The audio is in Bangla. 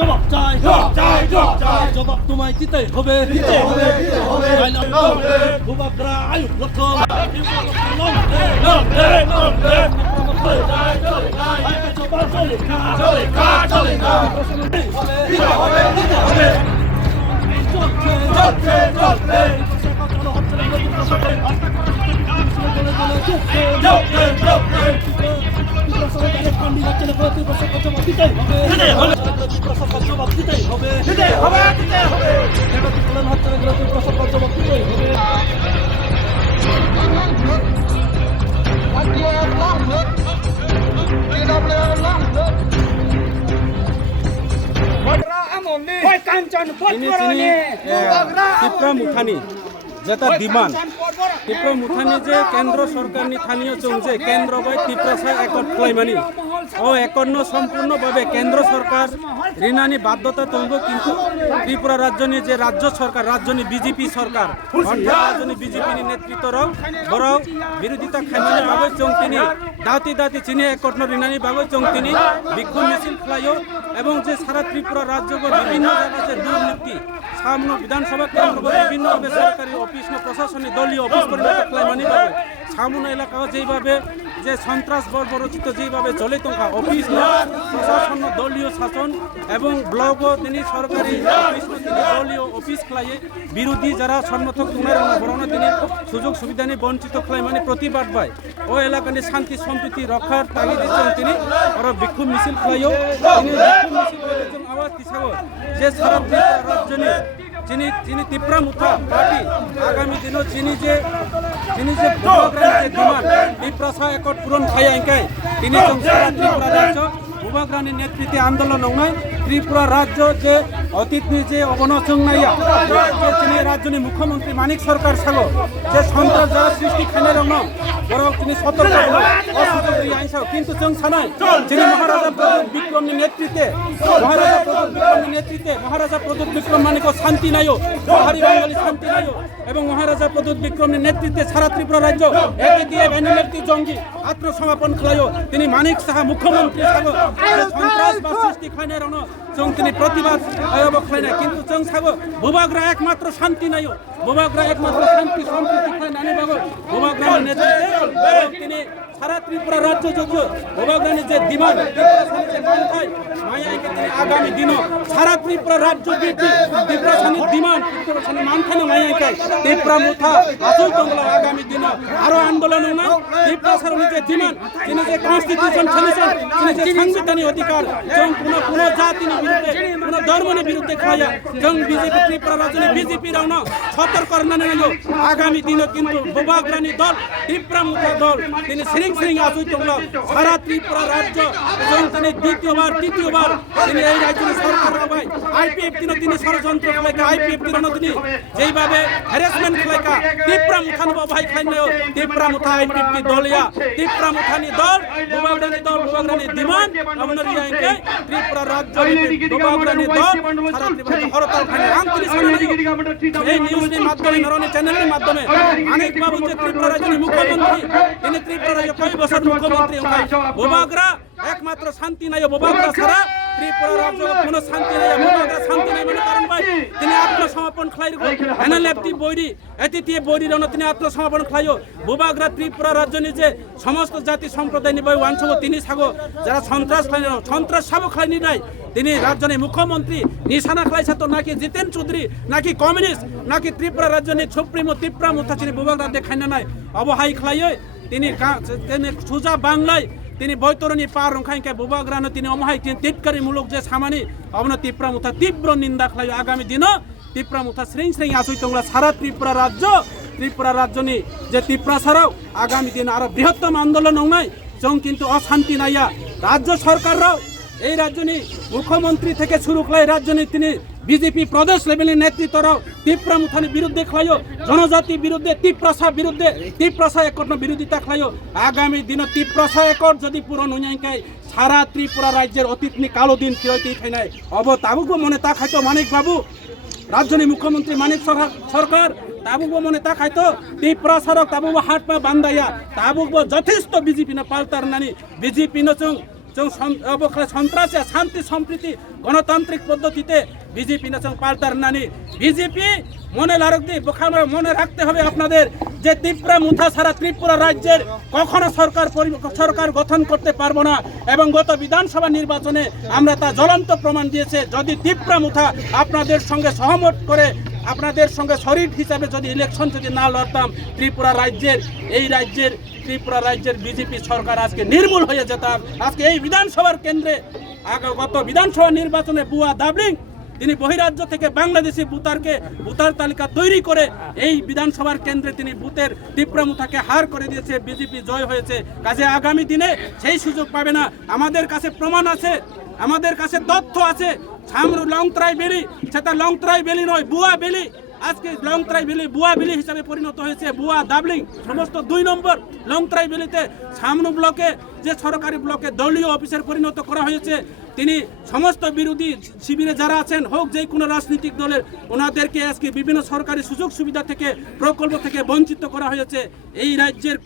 জবাব চাই জবাব তোমায় দিতে হবে ভূভাগরা আয়ু রক্ষণ তীব্র মুঠানি যেটা ডিমান্ড তীব্র মুঠানি যে কেন্দ্র সরকারনি স্থানীয় চং যে কেন্দ্র বাই তীব্রসা একট খাইমানি ও একন্ন সম্পূর্ণভাবে কেন্দ্র সরকার ঋণানি বাধ্যতা তৈব কিন্তু ত্রিপুরা রাজ্যনি যে রাজ্য সরকার রাজ্যনি বিজেপি সরকার অর্থাৎ রাজ্যনি বিজেপি নেতৃত্বর বরং বিরোধিতা খাইমানি ভাবে চং তিনি দাঁতি দাঁতি চিনি একটন ঋণানি ভাবে চং তিনি বিক্ষোভ মিছিল খাইও এবং যে সারা ত্রিপুরা রাজ্য বিভিন্ন জায়গা যে দুর্নীতি সামনে বিধানসভা কেন্দ্র বিভিন্ন বেসরকারি অফিস প্রশাসনিক দলীয় অফিস পরিণত খাইমানি ভাবে সামনে এলাকা যেভাবে যে সন্ত্রাস বর্বরচিত যেভাবে চলে তঙ্কা অফিস প্রশাসন দলীয় শাসন এবং ব্লক তিনি সরকারি অফিস তিনি দলীয় অফিস খাইয়ে বিরোধী যারা সমর্থক বরণ তিনি সুযোগ সুবিধা নিয়ে বঞ্চিত খাই মানে প্রতিবাদ পায় ও এলাকার শান্তি সম্প্রীতি রক্ষার তাগিদ দিচ্ছেন তিনি আরো বিক্ষোভ মিছিল খাইও তিনি বিক্ষোভ মিছিল আওয়াজ দিছাও যে সারা রাজ্য নিয়ে যিনি তীব্র মুঠা পার্টি আগামী দিনও যিনি যে ডিমান্ড তীব্রসা একট পূরণ খাই আইকাই তিনি সারা ত্রিপুরা রাজ্য ভূভাগরানি নেতৃত্বে আন্দোলন নয় ত্রিপুরা রাজ্য যে অতীতনি যে অবনচং নাইয়া তিনি রাজ্যনি মুখ্যমন্ত্রী মানিক সরকার সাগো যে সন্ত্রাস যারা সৃষ্টি খানে রং বরং তিনি সতর্ক অসুযোগী আইসাও কিন্তু চং সানাই যিনি মহারাজা প্রদীপ বিক্রমনি নেতৃত্বে মহারাজা প্রদীপ বিক্রম মানিক শান্তি নাইও পাহাড়ি বাঙালি শান্তি নাইও এবং মহারাজা প্রদীপ বিক্রমের নেতৃত্বে সারা ত্রিপুরা রাজ্য এটিএফ এনএলএফটি জঙ্গি আত্মসমর্পণ খাইও তিনি মানিক সাহা মুখ্যমন্ত্রী সাগো সন্ত্রাস বা সৃষ্টি খানে রং চং তিনি প্রতিবাদ খাই না কিন্তু চং সাগো ভূভাগরা একমাত্র শান্তি নাইও ভূভাগরা একমাত্র শান্তি সম্প্রীতি খাই নানি বাবু ভূভাগরানি নেতৃত্বে তিনি সারা ত্রিপুরা রাজ্য যদিও ভূভাগরানি যে ডিমান্ড মায়াইকে তিনি আগামী দিনও সারা ত্রিপুরা রাজ্য তীব্রসানির ডিমান্ড তীব্রসানি মানখানে মায়াইকে তীব্র মুঠা আসল তংলা আগামী দিনও আরো আন্দোলন না তীব্রসানি যে ডিমান্ড তিনি যে কনস্টিটিউশন ছেলেছেন তিনি যে সাংবিধানিক অধিকার যখন কোনো জাতির বিরুদ্ধে কোনো ধর্মের বিরুদ্ধে খাইয়া যখন বিজেপি ত্রিপুরা রাজ্যে বিজেপি রাউনা সতর্ক নানি আগামী দিনও কিন্তু ভূভাগরানি দল তীব্র মুঠা দল তিনি সিরিং আসুই তংলা সারা ত্রিপুরা রাজ্য এবং তিনি দ্বিতীয়বার তৃতীয়বার তিনি এই রাজ্যের সরকার হবাই আইপিএফ তিনি ষড়যন্ত্র খেলাইকা আইপিএফ তিনি যেইভাবে হ্যারাসমেন্ট খেলাইকা তীব্র মুঠানো ভাই খাইনাও তীব্র মুঠা আইপিএফ দলিয়া তীব্র মুঠানি দল ভূভাগরানি ডিমান্ড আপনার ইয়াকে ত্রিপুরা রাজ্য ভূভাগরানি দল সারা ত্রিপুরা হরতাল খানে এই নিউজের মাধ্যমে নরনি চ্যানেলের মাধ্যমে অনেক বাবু যে ত্রিপুরা রাজ্যের মুখ্যমন্ত্রী তিনি ত্রিপুরা রাজ্য কয় বছর মুখ্যমন্ত্রী ভূভাগরা একমাত্র শান্তি নাই ভূভাগরা ছাড়া ত্রিপুরা রাজ্য কোনো শান্তি নাই ভূভাগরা শান্তি নাই মানে কারণ ভাই তিনি আত্মসমর্পণ খাই এনএলএফটি বৈরি এটিটিএ বৈরি রণ তিনি আত্মসমর্পণ খাইও ভূভাগরা ত্রিপুরা রাজ্য নিজে সমস্ত জাতি সম্প্রদায় নিবাই ওয়ানসব তিনি সাগো যারা সন্ত্রাস খাই সন্ত্রাস সাবো খাইনি নাই তিনি রাজ্যের মুখ্যমন্ত্রী নিশানা খাইছে তো নাকি জিতেন চৌধুরী নাকি কমিউনিস্ট নাকি ত্রিপুরা রাজ্যের সুপ্রিমো তীব্র মুঠা তিনি ভূভাগরা দেখাই নাই অবহাই খাইয়ে তিনি সুজা বাংলায় তিনি বৈতরণী পার রংখাইকে ভূভাগরানো তিনি অমহাই তিটকারী মূলক যে সামানি অবন তীব্র মুঠা তীব্র নিন্দা খাই আগামী দিন তীব্র মুঠা শ্রেণী আসুই তোমরা সারা ত্রিপুরা রাজ্যনি যে তীব্রা ছাড়াও আগামী দিন আরো বৃহত্তম আন্দোলন নাই চং কিন্তু অশান্তি নাইয়া রাজ্য সরকাররাও এই রাজ্যনি মুখ্যমন্ত্রী থেকে শুরু করে রাজ্যনি তিনি বিজেপি প্রদেশ লেভেলের নেতৃত্বরাও তীব্র মুঠানি বিরুদ্ধে খাইও জনজাতি বিরুদ্ধে তীব্রসা একট বিরোধিতা খাইও আগামী দিন তীব্রসা একট যদি পূরণ হইয়াই সারা ত্রিপুরা রাজ্যের অতীতনি কালো দিন ফিরতে খাই নাই তাবুক মনে তা খাইতো মানিক বাবু রাজ্যনি মুখ্যমন্ত্রী মানিক সরকার তাবুক মনে তা খাইতো ত্রিপুরা সড়ক তাবুক হাট পা বান্দাইয়া তাবুক যথেষ্ট বিজেপি না পাল্টার নানি বিজেপি নচং সন্ত্রাসী শান্তি সম্প্রীতি গণতান্ত্রিক পদ্ধতিতে বিজেপি নেশন পাল্টার নানি বিজেপি মনে রাখতে হবে আপনাদের যে ত্রিপুরা মুথা সারা ত্রিপুরা রাজ্যের কখনো সরকার গঠন করতে পারবো না এবং গত বিধানসভা নির্বাচনে আমরা তা জ্বলন্ত প্রমাণ দিয়েছে যদি ত্রিপুরা মুথা আপনাদের সঙ্গে সহমত করে আপনাদের সঙ্গে শরীর হিসাবে যদি ইলেকশন যদি না লড়তাম ত্রিপুরা রাজ্যের বিজেপি সরকার আজকে নির্মূল হয়ে যেতাম। আজকে এই বিধানসভার কেন্দ্রে গত বিধানসভা নির্বাচনে বুয়া দাবলিং তিনি বহিরাজ্য থেকে বাংলাদেশি ভোটার তালিকা তৈরি করে এই বিধানসভার কেন্দ্রে তিনি বুথের ত্রিপুরা মুথাকে হার করে দিয়েছে, বিজেপি জয় হয়েছে। কাজে আগামী দিনে সেই সুযোগ পাবে না। আমাদের কাছে প্রমাণ আছে, আমাদের কাছে তথ্য আছে। সামরু লংত্রাই বেলি, সেটা লংত্রাই বেলি নয়, বুয়া বেলি। আজকে লংত্রাই বেলি বুয়া বেলি হিসাবে পরিণত হয়েছে। বুয়া দাবলিং সমস্ত 2 নম্বর লংত্রাই বেলিতে সামনু ব্লকে যে সরকারি ব্লকে দলীয় অফিসের পরিণত করা হয়েছে। তিনি সমস্ত বিরোধী শিবিরে যারা আছেন হোক যে কোনো রাজনৈতিক দলের ওনাদেরকে আজকে বিভিন্ন সরকারি সুযোগ সুবিধা থেকে প্রকল্প থেকে বঞ্চিত করা হয়েছে। এই রাজ্যের